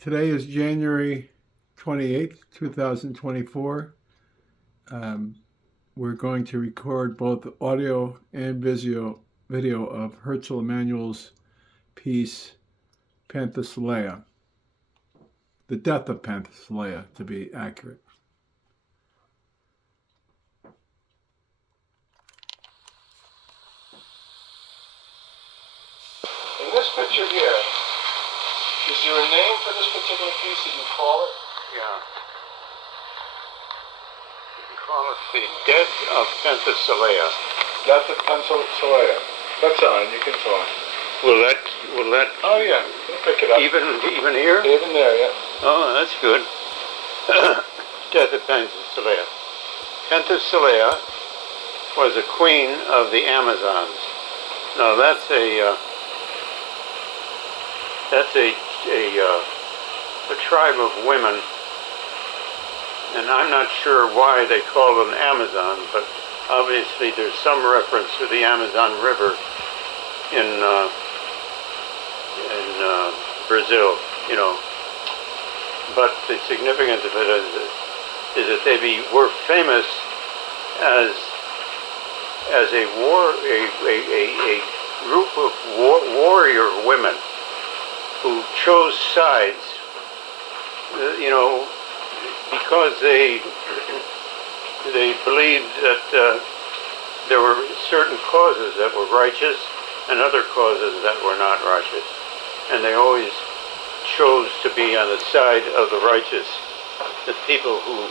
Today is January 28th, 2024. We're going to record both audio and video of Herzl Emanual's piece, Penthesileia, the Death of Penthesileia, to be accurate. In this picture here, is there a name for this particular piece that you call it? Yeah. You can call it the Death of Penthesileia. Death of Penthesileia. That's on, you can talk. Will that Oh yeah, we'll pick it up. even here? Even there, yeah. Oh, that's good. Death of Penthesileia. Penthesileia was a queen of the Amazons. Now that's a tribe of women, and I'm not sure why they call them Amazon, but obviously there's some reference to the Amazon River in Brazil, you know. But the significance of it is that they were famous as a group of warrior women who chose sides, you know, because they believed that there were certain causes that were righteous and other causes that were not righteous, and they always chose to be on the side of the righteous, the people who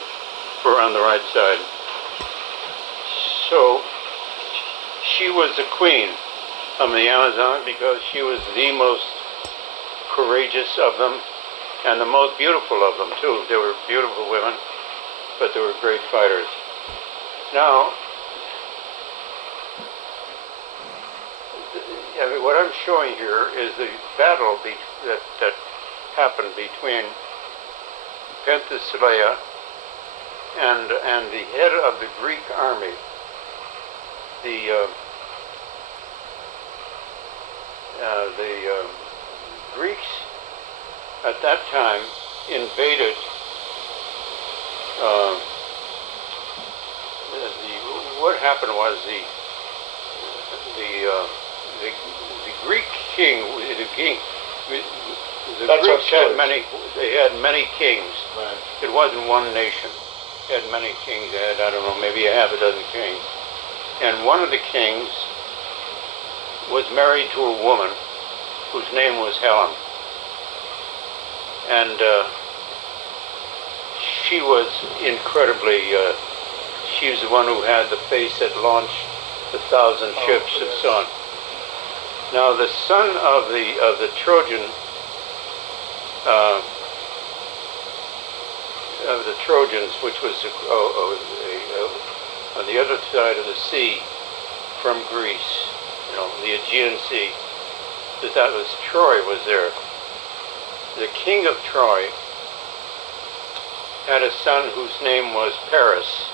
were on the right side. So she was the queen of the Amazon because she was the most courageous of them and the most beautiful of them too. They were beautiful women, but they were great fighters. Now, what I'm showing here is the battle that happened between Penthesileia and the head of the Greek army. The Greeks at that time invaded what happened was the Greek king, the Greeks had many kings. Right. It wasn't one nation. It had many kings. They had, I don't know, maybe a half a dozen kings. And one of the kings was married to a woman whose name was Helen. And she was incredibly, she was the one who had the face that launched the 1,000 ships and so on. Now the son of the Trojans, which was on the other side of the sea from Greece, you know, the Aegean Sea, that was Troy was there. The king of Troy had a son whose name was Paris,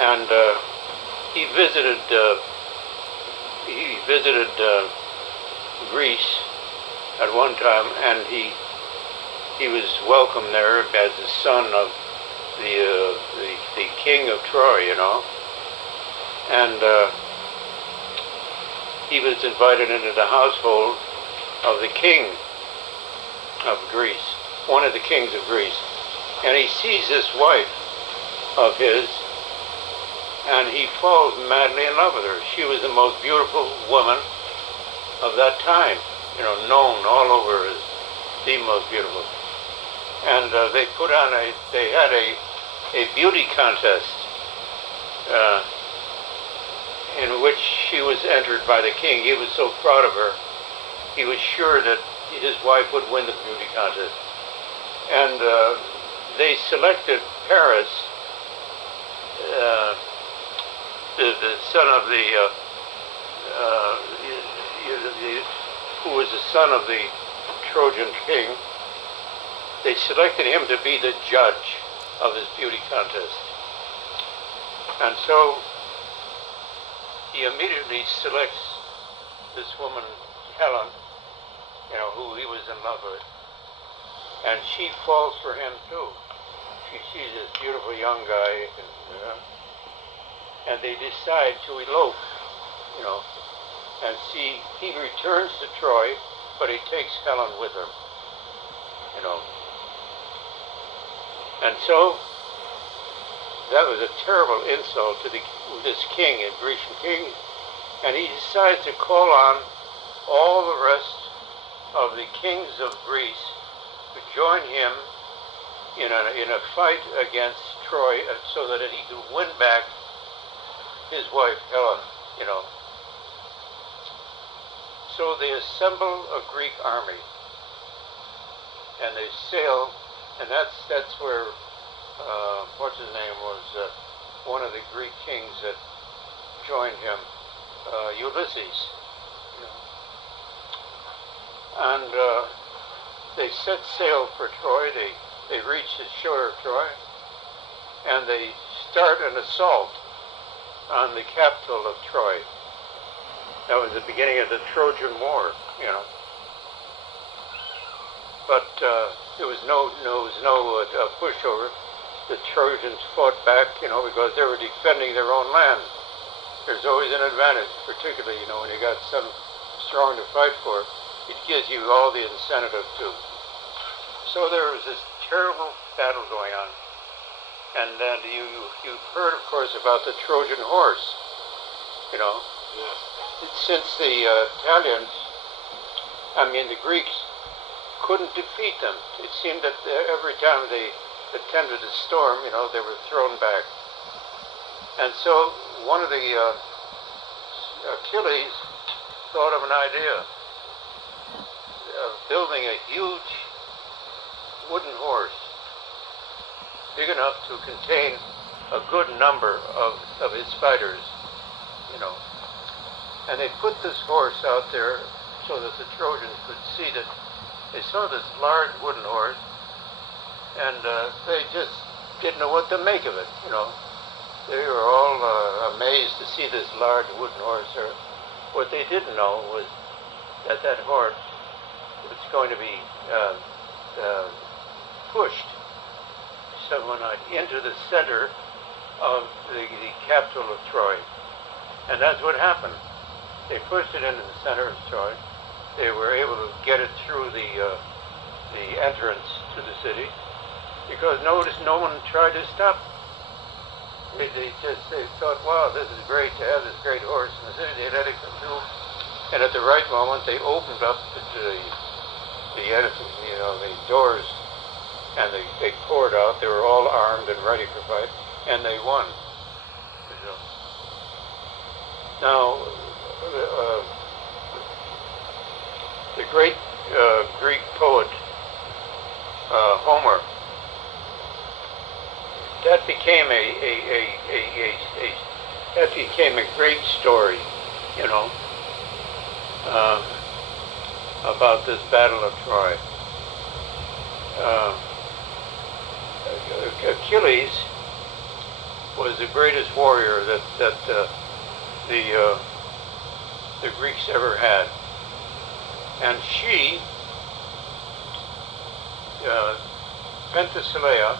and he visited Greece at one time, and he was welcomed there as the son of the king of Troy, you know, and he was invited into the household of the king of Greece, one of the kings of Greece, and he sees this wife of his, and he falls madly in love with her. She was the most beautiful woman of that time, you know, known all over as the most beautiful. And they had a beauty contest in which she was entered by the king. He was so proud of her. He was sure that his wife would win the beauty contest. And they selected Paris, the son of who was the son of the Trojan king. They selected him to be the judge of this beauty contest. And so he immediately selects this woman, Helen, who he was in love with. And she falls for him too. She sees this beautiful young guy, and they decide to elope, and he returns to Troy, but he takes Helen with him, And so, that was a terrible insult to this king, a Grecian king, and he decides to call on all the rest of the kings of Greece to join him in a fight against Troy, so that he could win back his wife Helen, So they assemble a Greek army, and they sail, and that's where what's his name was one of the Greek kings that joined him, Ulysses, and they set sail for Troy. They reach the shore of Troy, and they start an assault on the capital of Troy. That was the beginning of the Trojan War, But there was no pushover. The Trojans fought back, because they were defending their own land. There's always an advantage, particularly, when you got something strong to fight for. It gives you all the incentive to. So there was this terrible battle going on. And then you've heard, of course, about the Trojan horse, Yeah. Since the the Greeks couldn't defeat them. It seemed that every time they attempted a storm, they were thrown back. And so one of the Achilles thought of an idea of building a huge wooden horse, big enough to contain a good number of his fighters, And they put this horse out there so that the Trojans could see that they saw this large wooden horse, and they just didn't know what to make of it, They were all amazed to see this large wooden horse there. What they didn't know was that horse was going to be pushed into the center of the capital of Troy. And that's what happened. They pushed it into the center of Troy. They were able to get it through the entrance to the city, because notice no one tried to stop. They thought, wow, this is great to have this great horse in the city. They let it come through, and at the right moment they opened up the doors, and they poured out. They were all armed and ready for fight, and they won. Now, the great Greek poet Homer, that became a great story, about this Battle of Troy. Achilles was the greatest warrior that the Greeks ever had, and she, Penthesileia,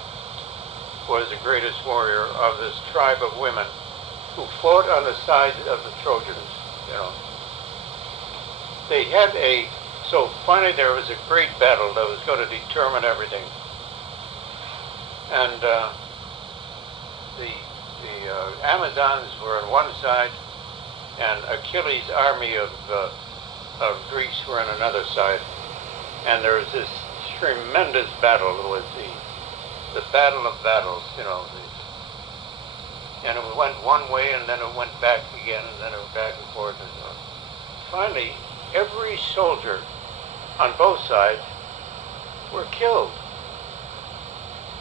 was the greatest warrior of this tribe of women who fought on the side of the Trojans. They had so finally there was a great battle that was going to determine everything, and the Amazons were on one side, and Achilles' army of Greeks were on another side, and there was this tremendous battle. It was the battle of battles, and it went one way, and then it went back again, and then it went back and forth, and so on. Finally, every soldier on both sides were killed.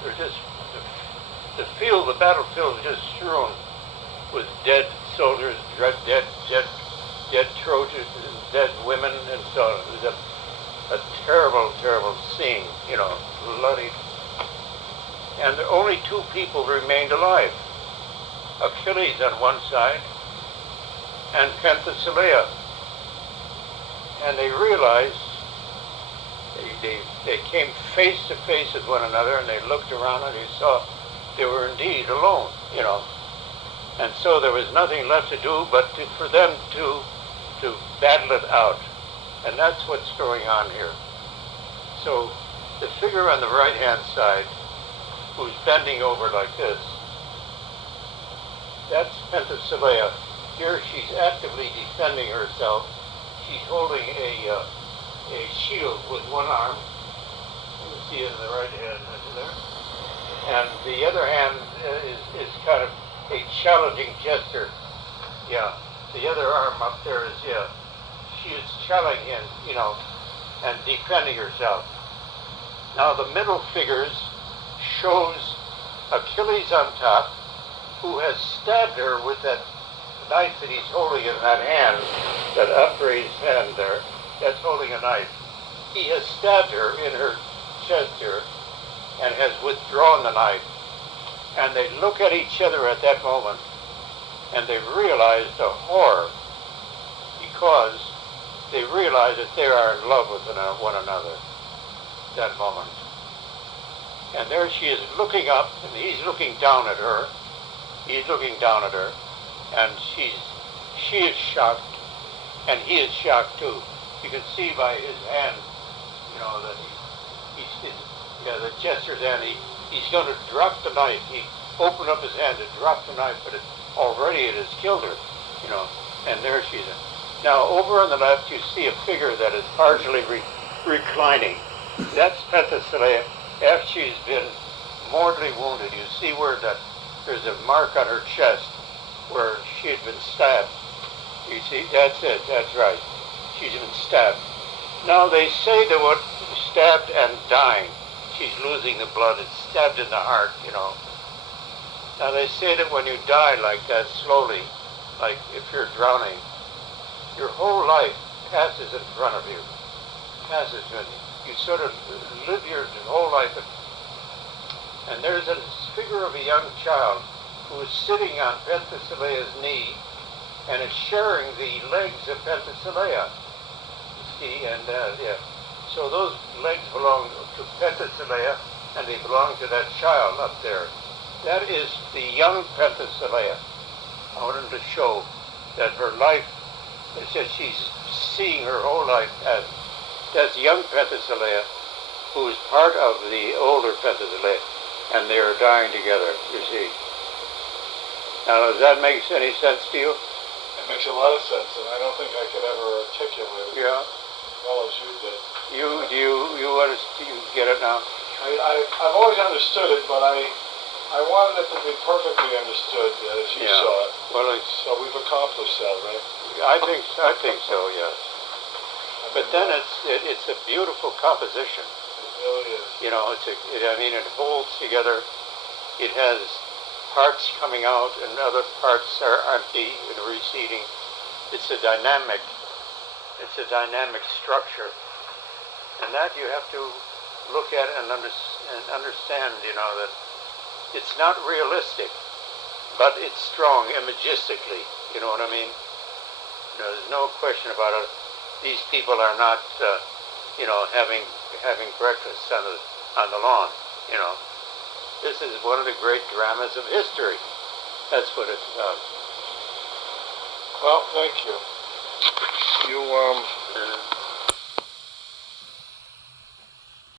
They're just the battlefield was just strewn with dead soldiers, dead Trojans, dead women, and so on. It was a terrible, terrible scene, bloody. And only two people remained alive: Achilles on one side and Penthesileia. And they realized They came face to face with one another, and they looked around, and you saw they were indeed alone, you know. And so there was nothing left to do but for them to battle it out. And that's what's going on here. So the figure on the right-hand side, who's bending over like this, that's Penthesileia. Here she's actively defending herself. She's holding a shield with one arm. You can see it in the right hand there. And the other hand is kind of a challenging gesture. Yeah, the other arm up there is, yeah, she is challenging him, you know, and defending herself. Now the middle figures shows Achilles on top, who has stabbed her with that knife that he's holding in that hand, that upraised hand there, that's holding a knife. He has stabbed her in her chest here and has withdrawn the knife. And they look at each other at that moment, and they realize the horror, because they realize that they are in love with one another at that moment. And there she is looking up, and he's looking down at her. He's looking down at her, and she is shocked, and he is shocked too. You can see by his hand, you know, that the gesture's hand, he's going to drop the knife. He opened up his hand to drop the knife, but it has killed her, you know, and there she is. Now, over on the left, you see a figure that is partially reclining. That's Penthesileia. After she's been mortally wounded, you see where there's a mark on her chest where she had been stabbed. You see, that's it, that's right. She's been stabbed. Now, they say that what stabbed and dying, she's losing the blood, it's stabbed in the heart, you know. Now, they say that when you die like that slowly, like if you're drowning, your whole life passes in front of you. Passes, and you sort of live your whole life. And there's a figure of a young child who is sitting on Penthesileia's knee and is sharing the legs of Penthesileia. You see, and yeah. So those legs belong to Penthesileia, and they belong to that child up there. That is the young Penthesileia. I wanted to show that her life, it's just she's seeing her whole life as that's young Penthesileia, who is part of the older Penthesileia, and they are dying together, you see. Now, does that make any sense to you? It makes a lot of sense, and I don't think I could ever articulate it as well as you did. Do you get it now? I've always understood it, but I wanted it to be perfectly understood as you saw it. Well, so we've accomplished that, right? I think so, yes. But then it's a beautiful composition. It really is. You know, it holds together. It has parts coming out and other parts are empty and receding. It's a dynamic structure. And that you have to look at and understand, you know, that it's not realistic, but it's strong imagistically. You know what I mean? You know, there's no question about it. These people are not, having breakfast on the lawn. You know, this is one of the great dramas of history. That's what it's about. Well, thank you. You